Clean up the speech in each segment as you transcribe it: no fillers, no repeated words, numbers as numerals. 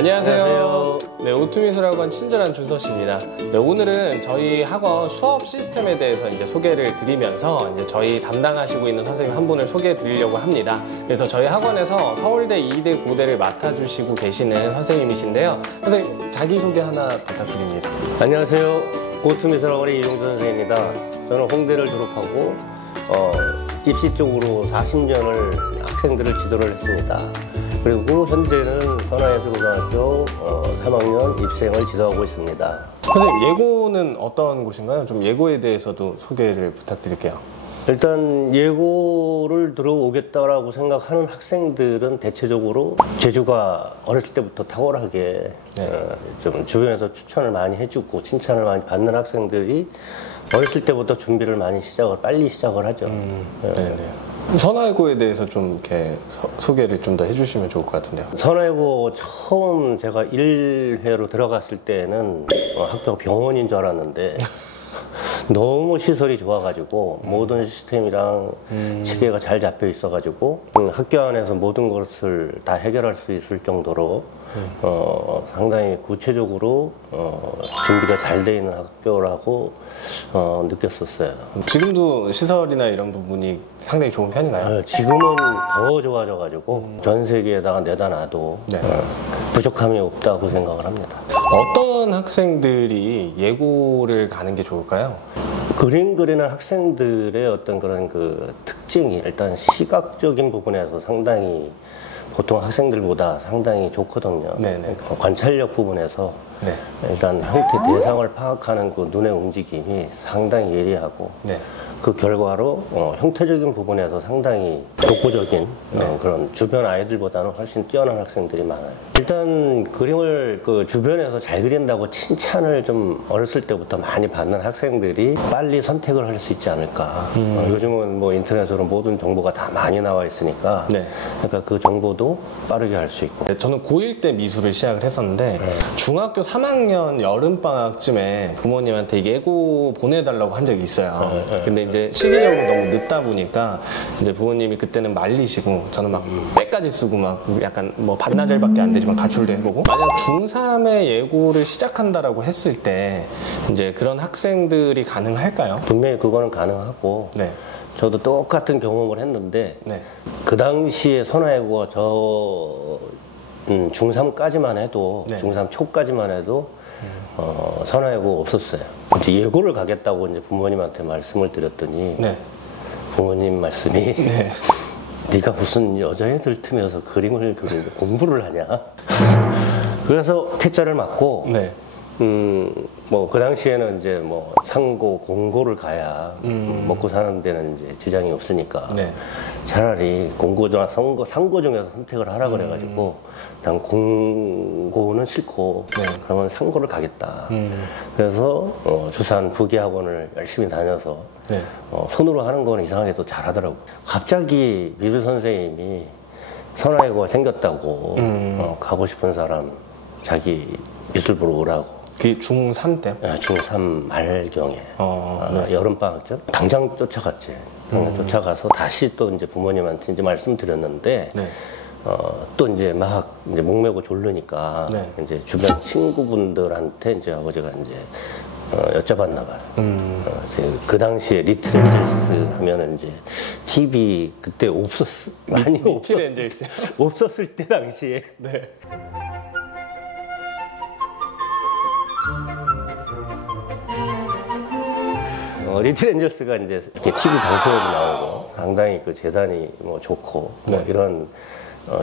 안녕하세요. 네, 오투미술학원 친절한 준서씨입니다. 네, 오늘은 저희 학원 수업 시스템에 대해서 이제 소개를 드리면서 이제 저희 담당하시고 있는 선생님 한 분을 소개해 드리려고 합니다. 그래서 저희 학원에서 서울대, 이대, 고대를 맡아주시고 계시는 선생님이신데요. 선생님, 자기소개 하나 부탁드립니다. 안녕하세요. 오투미술학원의 이용준 선생님입니다. 저는 홍대를 졸업하고 입시 쪽으로 40년을 학생들을 지도를 했습니다. 그리고 현재는 선화예술고등학교 3학년 입생을 지도하고 있습니다. 선생님, 예고는 어떤 곳인가요? 좀 예고에 대해서도 소개를 부탁드릴게요. 일단 예고를 들어오겠다라고 생각하는 학생들은 대체적으로 재주가 어렸을 때부터 탁월하게 좀 주변에서 추천을 많이 해주고 칭찬을 많이 받는 학생들이 어렸을 때부터 준비를 많이 빨리 시작을 하죠. 네네. 선화예고에 대해서 좀 이렇게 소개를 좀 더 해주시면 좋을 것 같은데요. 선화예고 처음 제가 1회로 들어갔을 때는 학교가 병원인 줄 알았는데 너무 시설이 좋아가지고 모든 시스템이랑 체계가 잘 잡혀 있어가지고 학교 안에서 모든 것을 다 해결할 수 있을 정도로 상당히 구체적으로 준비가 잘 돼 있는 학교라고 느꼈었어요. 지금도 시설이나 이런 부분이 상당히 좋은 편인가요? 지금은 더 좋아져가지고 전 세계에다가 내다 놔도 부족함이 없다고 생각을 합니다. 어떤 학생들이 예고를 가는 게 좋을까요? 그림 그리는 학생들의 어떤 그런 그 특징이 일단 시각적인 부분에서 상당히 보통 학생들보다 상당히 좋거든요. 그러니까 관찰력 부분에서 일단 형태 대상을 파악하는 그 눈의 움직임이 상당히 예리하고 그 결과로 형태적인 부분에서 상당히 독보적인 그런 주변 아이들보다는 훨씬 뛰어난 학생들이 많아요. 일단 그림을 그 주변에서 잘 그린다고 칭찬을 좀 어렸을 때부터 많이 받는 학생들이 빨리 선택을 할 수 있지 않을까. 요즘은 뭐 인터넷으로 모든 정보가 다 많이 나와 있으니까 그러니까 그 정보도 빠르게 할 수 있고. 저는 고1 때 미술을 시작을 했었는데 중학교 3학년 여름방학쯤에 부모님한테 예고 보내달라고 한 적이 있어요. 근데 이제 시기적으로 너무 늦다 보니까 이제 부모님이 그때는 말리시고 저는 막 때까지 쓰고 막 약간 뭐 반나절밖에 안 되지만 가출도 해보고 만약 중3에 예고를 시작한다라고 했을 때 이제 그런 학생들이 가능할까요? 분명히 그거는 가능하고 저도 똑같은 경험을 했는데 그 당시에 선화예고가 중3까지만 해도 중3 초까지만 해도 선화예고 없었어요. 이제 예고를 가겠다고 이제 부모님한테 말씀을 드렸더니 부모님 말씀이 네가 무슨 여자애들 틈에서 그림을 그리고 공부를 하냐. 그래서 퇴짜를 맞고 뭐 그 당시에는 이제 뭐 상고 공고를 가야 먹고 사는 데는 이제 지장이 없으니까 차라리 공고나 상고 중에서 선택을 하라 그래가지고 난 공고는 싫고 그러면 상고를 가겠다. 그래서 주산 부기학원을 열심히 다녀서 손으로 하는 거는 이상하게도 잘하더라고. 갑자기 미술 선생님이 선화예고가 생겼다고 가고 싶은 사람 자기 미술 보러 오라고. 그게 중3 때? 중3 말경에 여름방학쯤 당장 쫓아갔지. 쫓아가서 다시 또 이제 부모님한테 이제 말씀드렸는데 또 이제 막 이제 목매고 졸르니까 이제 주변 친구분들한테 이제 아버지가 이제 여쭤봤나 봐요. 그 당시에 리틀 엔젤스 하면은 이제 TV 그때 많이 없었을 때 당시에 리틀 엔젤스가 이제 이렇게 TV 방송에도 나오고 상당히 그 재단이 뭐 좋고 뭐 이런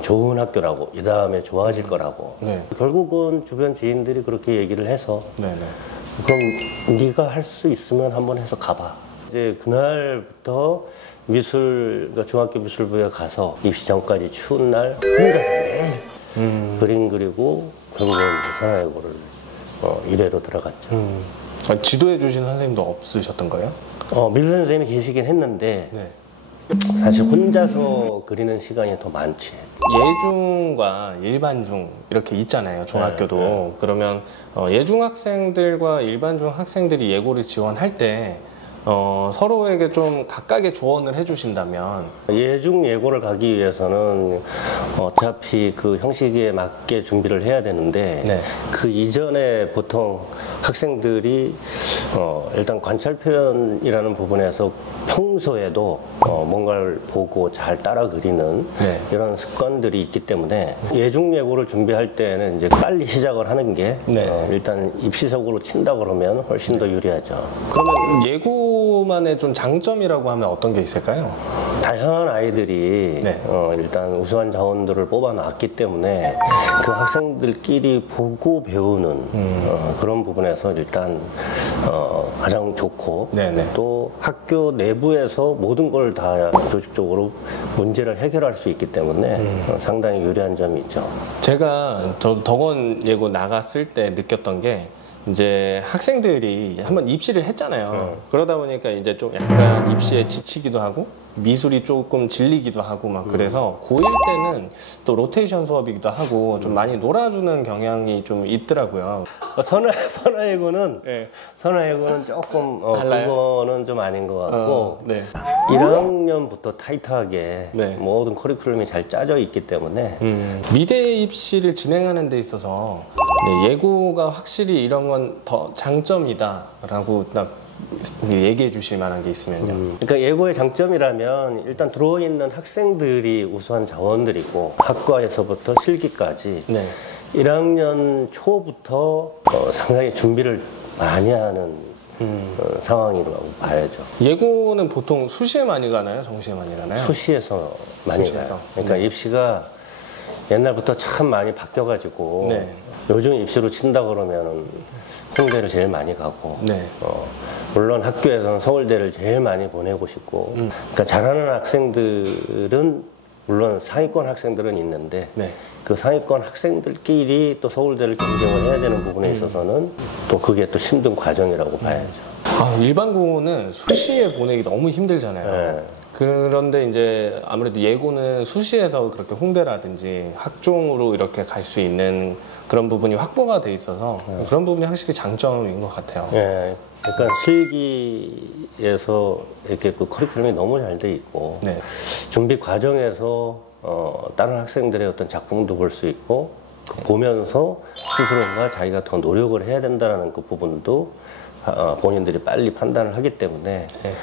좋은 학교라고 이 다음에 좋아질 거라고 결국은 주변 지인들이 그렇게 얘기를 해서 그럼 네가 할 수 있으면 한번 해서 가봐. 이제 그날부터 그러니까 중학교 미술부에 가서 입시 전까지 추운 날 혼자서 매일 그림 그리고 결국은 선화예고를 1회로 들어갔죠. 지도해 주시는 선생님도 없으셨던 거예요? 미술 선생님이 계시긴 했는데 사실 혼자서 그리는 시간이 더 많지. 예중과 일반중 이렇게 있잖아요, 중학교도. 그러면 예중 학생들과 일반중 학생들이 예고를 지원할 때 서로에게 좀 각각의 조언을 해주신다면 예중 예고를 가기 위해서는 어차피 그 형식에 맞게 준비를 해야 되는데 네. 그 이전에 보통 학생들이 일단 관찰 표현이라는 부분에서 평소에도 뭔가를 보고 잘 따라 그리는 네. 이런 습관들이 있기 때문에 예중 예고를 준비할 때는 이제 빨리 시작을 하는 게 네. 일단 입시석으로 친다 그러면 훨씬 더 유리하죠. 그러면 예고만의 좀 장점이라고 하면 어떤 게 있을까요? 다양한 아이들이 네. 일단 우수한 자원들을 뽑아놨기 때문에 그 학생들끼리 보고 배우는 그런 부분에서 일단 가장 좋고 네네. 또 학교 내부에서 모든 걸 다 조직적으로 문제를 해결할 수 있기 때문에 상당히 유리한 점이 있죠. 저도 덕원 예고 나갔을 때 느꼈던 게 이제 학생들이 한번 입시를 했잖아요. 그러다 보니까 이제 좀 약간 입시에 지치기도 하고 미술이 조금 질리기도 하고 막 그래서 고1 때는 또 로테이션 수업이기도 하고 좀 많이 놀아주는 경향이 좀 있더라고요. 선화예고는 네. 선화예고는 조금 그거는 좀 아닌 것 같고 네. 1학년부터 타이트하게 네. 모든 커리큘럼이 잘 짜져 있기 때문에 미대 입시를 진행하는 데 있어서 네, 예고가 확실히 이런 건 더 장점이다라고 딱 얘기해 주실 만한 게 있으면요. 그러니까 예고의 장점이라면 일단 들어있는 학생들이 우수한 자원들이고 학과에서부터 실기까지 네. 1학년 초부터 상당히 준비를 많이 하는 상황이라고 봐야죠. 예고는 보통 수시에 많이 가나요? 정시에 많이 가나요? 수시에서 많이 가요. 그러니까 네. 입시가 옛날부터 참 많이 바뀌어가지고 네. 요즘 입시로 친다 그러면 홍대를 제일 많이 가고 네. 물론 학교에서는 서울대를 제일 많이 보내고 싶고 그러니까 잘하는 학생들은 물론 상위권 학생들은 있는데 네. 그 상위권 학생들끼리 또 서울대를 경쟁을 해야 되는 부분에 있어서는 또 그게 또 힘든 과정이라고 봐야죠. 일반고는 수시에 보내기 너무 힘들잖아요. 네. 그런데 이제 아무래도 예고는 수시에서 그렇게 홍대라든지 학종으로 이렇게 갈 수 있는 그런 부분이 확보가 돼 있어서 그런 부분이 확실히 장점인 것 같아요. 네. 그러니까 실기에서 이렇게 그 커리큘럼이 너무 잘 돼 있고 네. 준비 과정에서 다른 학생들의 어떤 작품도 볼 수 있고 보면서 스스로가 자기가 더 노력을 해야 된다는 그 부분도 본인들이 빨리 판단을 하기 때문에 네.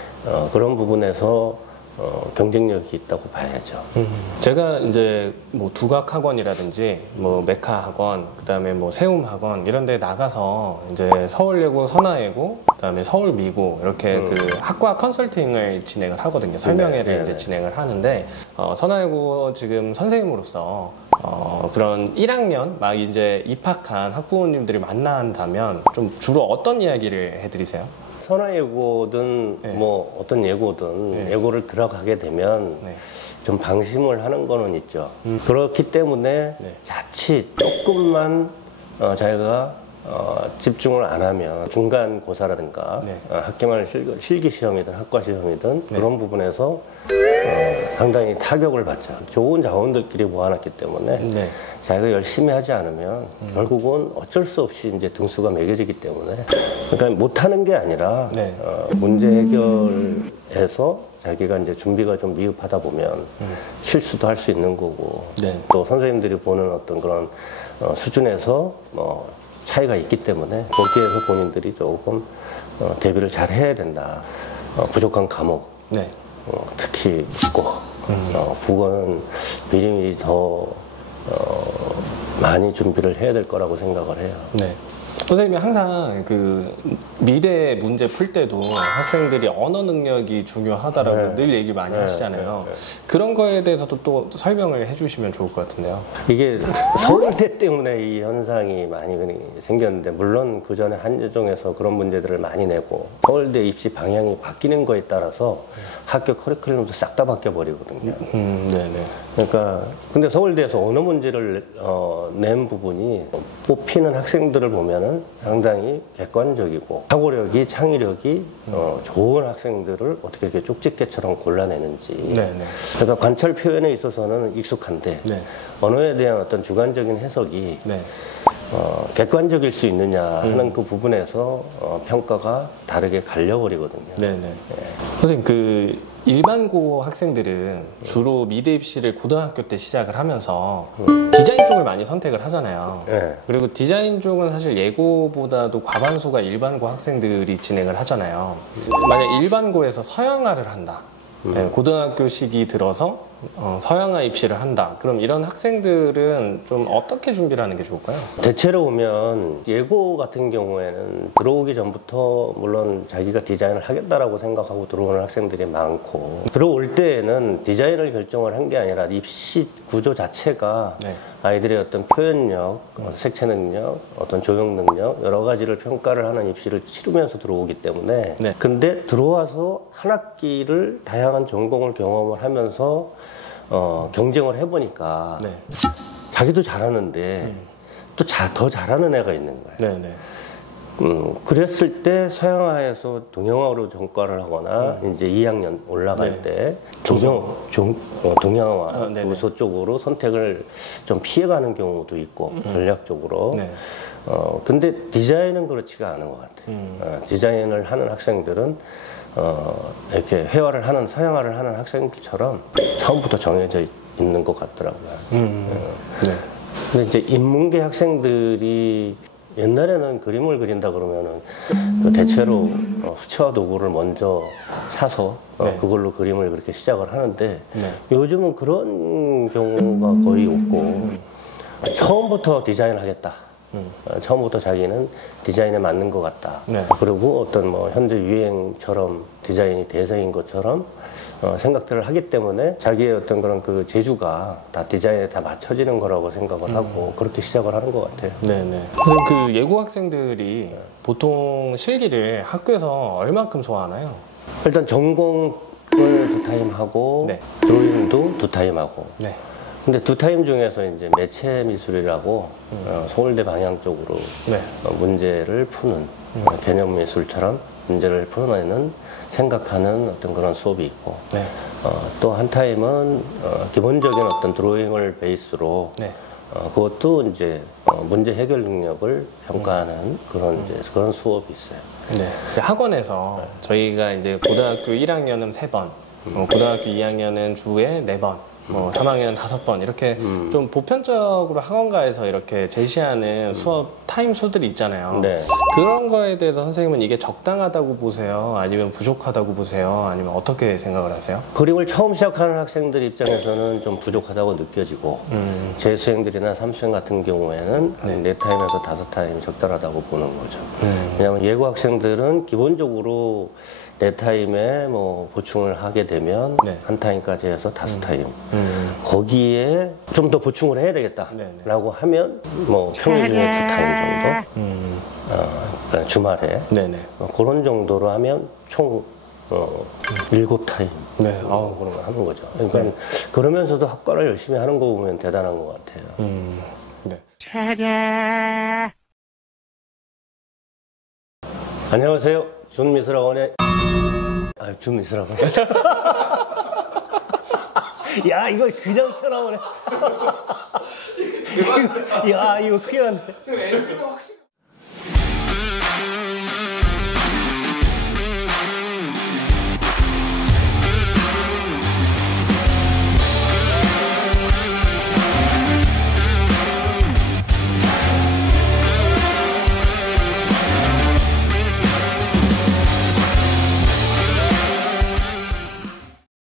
그런 부분에서 경쟁력이 있다고 봐야죠. 제가 이제 뭐 두각 학원이라든지 뭐 메카 학원, 그다음에 뭐 세움 학원 이런 데 나가서 이제 서울예고, 선화예고, 그다음에 서울미고 이렇게 그 학과 컨설팅을 진행을 하거든요. 설명회를 이제 진행을 하는데 선화예고 지금 선생님으로서 그런 1학년 막 이제 입학한 학부모님들이 만난다면 좀 주로 어떤 이야기를 해드리세요? 선화예고든 네. 뭐 어떤 예고든 네. 예고를 들어가게 되면 네. 좀 방심을 하는 거는 있죠. 그렇기 때문에 네. 자칫 조금만 자기가 집중을 안 하면 중간고사라든가 네. 학기말 실기 시험이든 학과 시험이든 네. 그런 부분에서 상당히 타격을 받죠. 좋은 자원들끼리 모아놨기 때문에 네. 자기가 열심히 하지 않으면 결국은 어쩔 수 없이 이제 등수가 매겨지기 때문에 그러니까 못하는 게 아니라 네. 문제 해결에서 자기가 이제 준비가 좀 미흡하다 보면 실수도 할 수 있는 거고 네. 또 선생님들이 보는 어떤 그런 수준에서 차이가 있기 때문에 거기에서 본인들이 조금 대비를 잘 해야 된다. 부족한 과목 네. 특히 국어는 미리미리 더 많이 준비를 해야 될 거라고 생각을 해요. 네. 선생님이 항상 그 미대 문제 풀 때도 학생들이 언어 능력이 중요하다라고 네. 늘 얘기 많이 하시잖아요. 네. 그런 거에 대해서도 또 설명을 해주시면 좋을 것 같은데요. 이게 서울대 때문에 이 현상이 많이 생겼는데 물론 그 전에 한예종에서 그런 문제들을 많이 내고 서울대 입시 방향이 바뀌는 거에 따라서 학교 커리큘럼도 싹 다 바뀌어 버리거든요. 네네. 그러니까 근데 서울대에서 언어 문제를 낸 부분이 뽑히는 학생들을 보면은 상당히 객관적이고 사고력이 창의력이 좋은 학생들을 어떻게 이렇게 쪽집게처럼 골라내는지 네네. 그러니까 관찰 표현에 있어서는 익숙한데 네. 언어에 대한 어떤 주관적인 해석이 객관적일 수 있느냐 하는 그 부분에서 평가가 다르게 갈려버리거든요. 네네. 네. 선생님, 그 일반고 학생들은 주로 미대 입시를 고등학교 때 시작을 하면서 디자인 쪽을 많이 선택을 하잖아요. 네. 그리고 디자인 쪽은 사실 예고보다도 과반수가 일반고 학생들이 진행을 하잖아요. 만약 일반고에서 서양화를 한다. 네, 고등학교 시기 들어서 서양화 입시를 한다. 그럼 이런 학생들은 좀 어떻게 준비를 하는 게 좋을까요? 대체로 보면 예고 같은 경우에는 들어오기 전부터 물론 자기가 디자인을 하겠다라고 생각하고 들어오는 학생들이 많고, 들어올 때에는 디자인을 결정을 한 게 아니라 입시 구조 자체가 네. 아이들의 어떤 표현력, 색채 능력, 어떤 조형 능력 여러 가지를 평가를 하는 입시를 치르면서 들어오기 때문에 네. 근데 들어와서 한 학기를 다양한 전공을 경험을 하면서 경쟁을 해보니까 네. 자기도 잘하는데 또 더 잘하는 애가 있는 거예요. 네, 네. 그랬을 때 서양화에서 동양화로 전과를 하거나 이제 2학년 올라갈 때 동양화 교수 쪽으로 선택을 좀 피해가는 경우도 있고 전략적으로. 네. 근데 디자인은 그렇지가 않은 것 같아요. 디자인을 하는 학생들은 이렇게 회화를 하는 서양화를 하는 학생들처럼 처음부터 정해져 있는 것 같더라고요. 네. 근데 이제 인문계 학생들이 옛날에는 그림을 그린다 그러면은 그 대체로 수채화 도구를 먼저 사서 네. 그걸로 그림을 그렇게 시작을 하는데 네. 요즘은 그런 경우가 거의 없고 처음부터 디자인을 하겠다. 처음부터 자기는 디자인에 맞는 것 같다. 네. 그리고 어떤 뭐 현재 유행처럼 디자인이 대세인 것처럼 생각들을 하기 때문에 자기의 어떤 그런 그 재주가 다 디자인에 다 맞춰지는 거라고 생각을 하고 그렇게 시작을 하는 것 같아요. 네네. 그럼 그 예고 학생들이 보통 실기를 학교에서 얼만큼 소화하나요? 일단 전공을 2타임 하고 네. 드로잉도 2타임 하고. 네. 근데 2타임 중에서 이제 매체 미술이라고 서울대 방향 쪽으로 네. 문제를 푸는 개념 미술처럼 문제를 풀어내는 생각하는 어떤 그런 수업이 있고 네. 또 한 타임은 기본적인 어떤 드로잉을 베이스로 네. 그것도 이제 문제 해결 능력을 평가하는 그런 수업이 있어요. 네. 학원에서 저희가 이제 고등학교 1학년은 3번, 고등학교 2학년은 주에 4번, 3학년은 5번 이렇게 좀 보편적으로 학원가에서 이렇게 제시하는 수업 타임 수들이 있잖아요. 네. 그런 거에 대해서 선생님은 이게 적당하다고 보세요? 아니면 부족하다고 보세요? 아니면 어떻게 생각을 하세요? 그림을 처음 시작하는 학생들 입장에서는 좀 부족하다고 느껴지고 재수생들이나 삼수생 같은 경우에는 네. 4타임에서 5타임 적절하다고 보는 거죠. 왜냐하면 예고 학생들은 기본적으로 4타임에 뭐 보충을 하게 되면 네. 한 타임까지 해서 5타임 거기에 좀 더 보충을 해야 되겠다라고 하면 뭐 평일 중에 2타임 정도 주말에 네네. 그런 정도로 하면 총 7타임 네. 그런 걸 하는 거죠. 그러니까 네. 그러면서도 학과를 열심히 하는 거 보면 대단한 것 같아요. 네. 안녕하세요. 준미술학원의 준미술학원. 야, 이거 그냥 튀어나오네. 야, 이거 큰일 났네. 지금 엔지가 확실히